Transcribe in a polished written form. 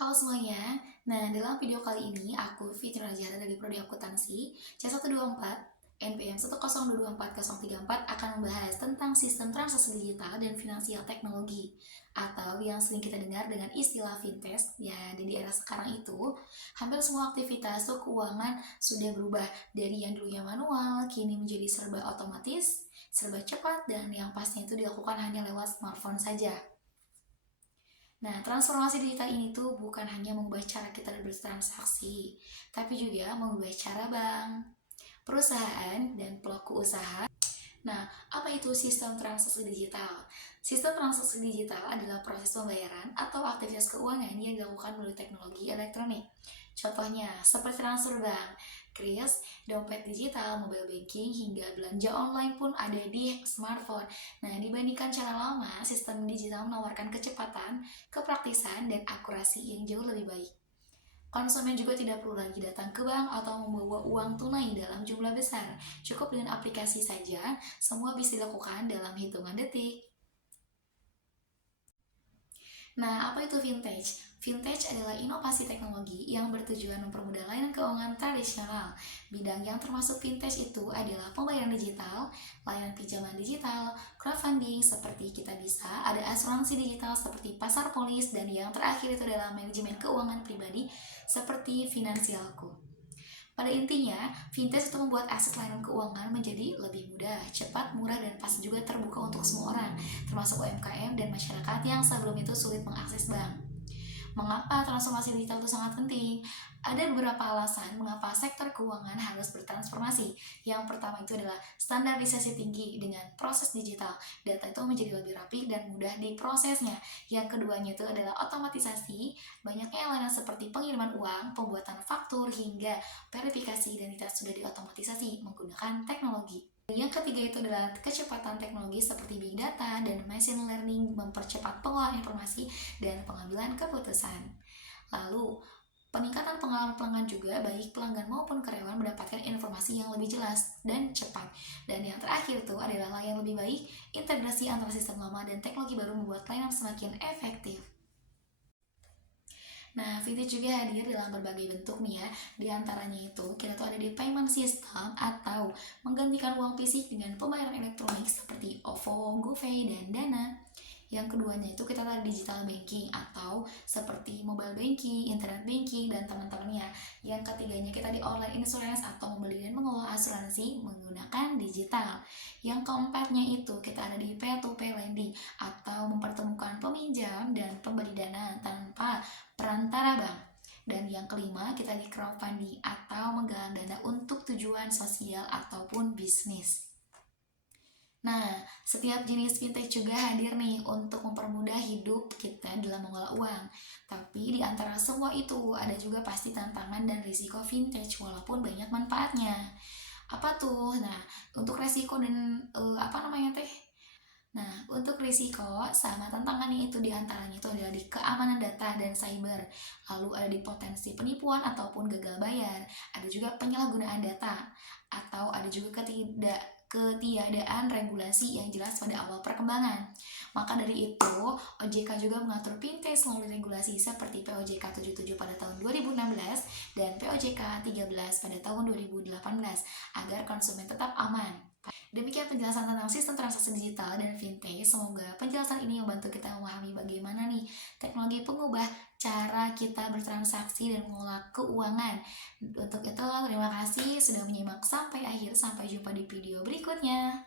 Halo semuanya, nah dalam video kali ini aku Fitri Rajara dari Prodi Akuntansi C124 NPM 102240434 akan membahas tentang sistem transaksi digital dan finansial teknologi atau yang sering kita dengar dengan istilah fintech. Ya, di era sekarang itu hampir semua aktivitas keuangan sudah berubah dari yang dulunya manual kini menjadi serba otomatis, serba cepat, dan yang pastinya itu dilakukan hanya lewat smartphone saja. Nah, transformasi digital ini tuh bukan hanya mengubah cara kita bertransaksi, tapi juga mengubah cara bank, perusahaan, dan pelaku usaha. Nah, apa itu sistem transaksi digital? Sistem transaksi digital adalah proses pembayaran atau aktivitas keuangan yang dilakukan melalui teknologi elektronik. Contohnya, seperti transfer bank, kris, dompet digital, mobile banking, hingga belanja online pun ada di smartphone. Nah, dibandingkan cara lama, sistem digital menawarkan kecepatan, kepraktisan, dan akurasi yang jauh lebih baik. Konsumen juga tidak perlu lagi datang ke bank atau membawa uang tunai dalam jumlah besar. Cukup dengan aplikasi saja, semua bisa dilakukan dalam hitungan detik. Nah, apa itu vintage? Vintage adalah inovasi teknologi yang bertujuan mempermudah layanan keuangan tradisional. Bidang yang termasuk vintage itu adalah pembayaran digital, layanan pinjaman digital, crowdfunding seperti Kita Bisa, ada asuransi digital seperti Pasar Polis, dan yang terakhir itu adalah manajemen keuangan pribadi seperti Finansialku. Pada intinya, fintech itu membuat akses layanan keuangan menjadi lebih mudah, cepat, murah, dan pasti juga terbuka untuk semua orang, termasuk UMKM dan masyarakat yang sebelum itu sulit mengakses bank. Mengapa transformasi digital itu sangat penting? Ada beberapa alasan mengapa sektor keuangan harus bertransformasi. Yang pertama itu adalah standarisasi tinggi dengan proses digital. Data itu menjadi lebih rapi dan mudah diprosesnya. Yang keduanya itu adalah otomatisasi. Banyaknya layanan seperti pengiriman uang, pembuatan faktur, hingga verifikasi identitas sudah diotomatisasi menggunakan teknologi. Yang ketiga itu adalah kecepatan teknologi seperti big data dan machine learning mempercepat pengolahan informasi dan pengambilan keputusan. Lalu, peningkatan pengalaman pelanggan juga baik pelanggan maupun karyawan mendapatkan informasi yang lebih jelas dan cepat. Dan yang terakhir itu adalah layanan lebih baik, integrasi antara sistem lama dan teknologi baru membuat layanan semakin efektif. Nah, vintage juga hadir dalam berbagai bentuk nih ya. Di antaranya itu, kita tuh ada di payment system atau menggantikan uang fisik dengan pembayaran elektronik seperti OVO, GoPay, dan Dana. Yang keduanya itu kita ada digital banking atau seperti mobile banking, internet banking, dan teman-temannya. Yang ketiganya kita di online insurance atau membeli dan mengelola asuransi menggunakan digital. Yang keempatnya itu kita ada di P2P lending atau mempertemukan peminjam dan pemberi dana tanpa perantara bank. Dan yang kelima kita di crowdfunding atau menggalang dana untuk tujuan sosial ataupun bisnis. Nah, setiap jenis fintech juga hadir nih untuk mempermudah hidup kita dalam mengelola uang. Tapi di antara semua itu ada juga pasti tantangan dan risiko fintech walaupun banyak manfaatnya. Apa tuh? Nah, untuk resiko dan apa namanya teh? Nah, untuk risiko sama tantangannya itu diantaranya itu adalah di keamanan data dan cyber, lalu ada di potensi penipuan ataupun gagal bayar, ada juga penyalahgunaan data, atau ada juga ketiadaan regulasi yang jelas pada awal perkembangan. Maka dari itu, OJK juga mengatur fintech melalui regulasi seperti POJK 77 pada tahun 2016 dan POJK 13 pada tahun 2018 agar konsumen tetap aman. Demikian penjelasan tentang sistem transaksi digital dan fintech. Semoga penjelasan ini membantu kita memahami bagaimana nih teknologi pengubah cara kita bertransaksi dan mengelola keuangan. Untuk itu, terima kasih sudah menyimak sampai akhir. Sampai jumpa di video berikutnya.